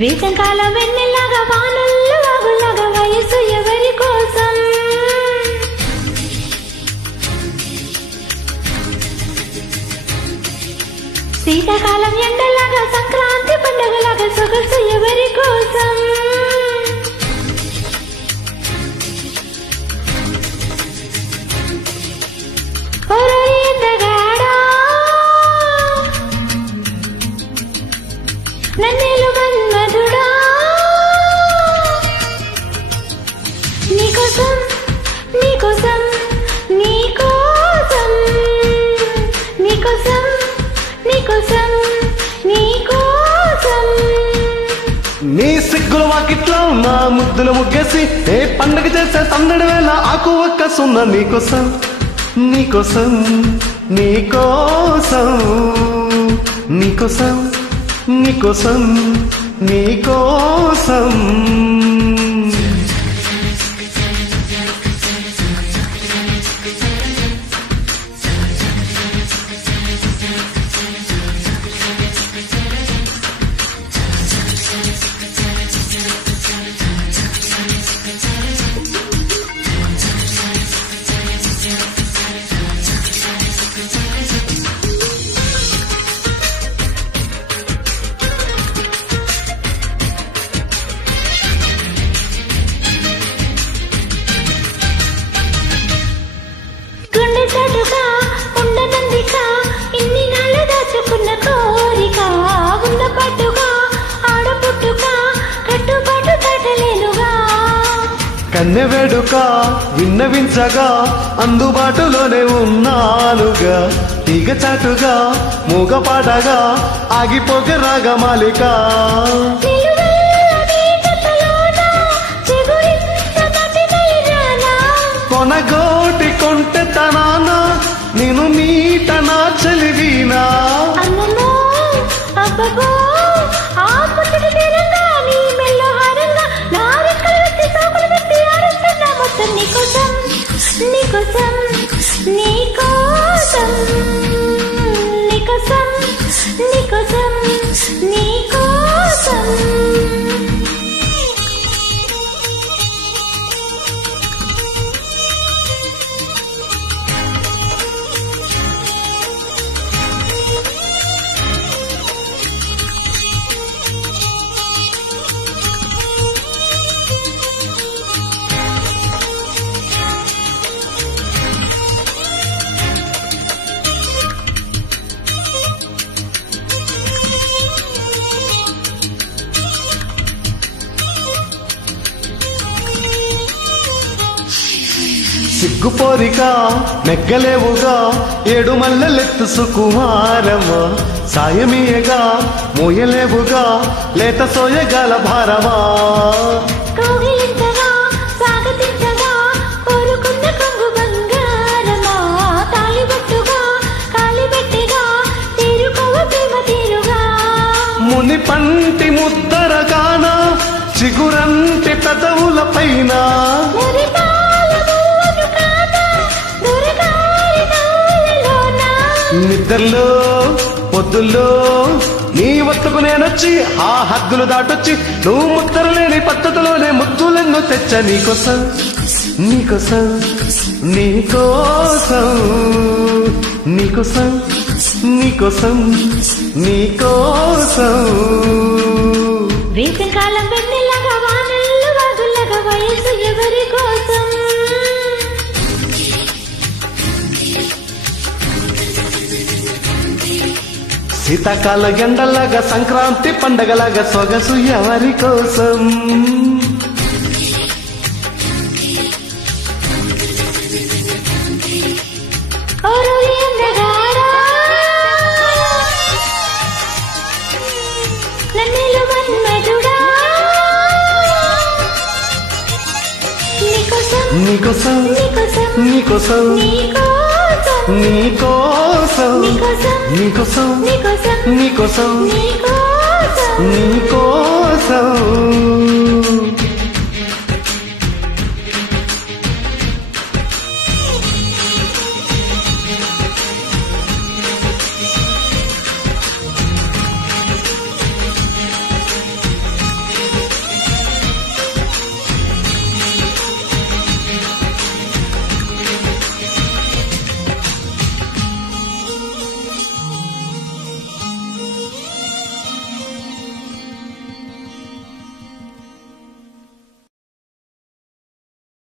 వేసంకాల వెన్నెలాగా వానల్లో వాగులాగా వయసు ఎవరి కోసం శీతాకాలం ఎండలాగా సంక్రాంతి పండుగలాగా సొగసు ఎవరి కోసం నన్నేలు మన్మధుడా నీకోసం నీకోసం నీకోసం నీకోసం నీకోసం నీకోసం నీ సిగ్గుల వాకిట్లో నా ముద్దుల ముగ్గేసి ఏ పండుగ చేసే సందడి వేళ ఆకు ఒక్క సున్న నీకోసం నీకోసం నీకోసం నీకోసం నీకోసం నీకోసం కన్నె వేడుక విన్నవించగా అందుబాటులోనే ఉన్నానుగా తీగ చాటుగా మూగపాటగా ఆగిపోక రాగమాలిక కొనగోటి కొంటె తనాన నేను మీట నా చెలివీనా నీకోసం నీకోసం నీకోసం నీకోసం నీకోసం నీకోసం సిగ్గుపోరిగా నెగ్గలేవుగా ఏడు మల్లెలెత్తు సుకుమారమా సాయమీయగా మోయలేవుగా లేత సోయగాల భారమా ముని పంటి ముద్దరగాన చిగురంటి పెదవుల పైన నిద్రలో పొద్దుల్లో నీ వద్దకు నేనొచ్చి ఆ హద్దులు దాటొచ్చి నువ్వు ముద్దరలేని పద్ధతిలోనే ముద్దులెన్నో తెచ్చ నీకోసం నీకోసం నీకోసం నీకోసం నీకోసం నీకోసం వేసంకాలం వెన్నెలాగా వానల్లో వాగులాగా వయసు ఎవరి కోసం శీతాకాల ఎండలాగా సంక్రాంతి పండగలాగా సొగసు ఎవరి కోసం నన్నేలు మన్మధుడా నీకోసం నీకోసం నీకోసం నీకోసం నీకోసం నీకోసం నీకోసం నీకోసం నీకోసం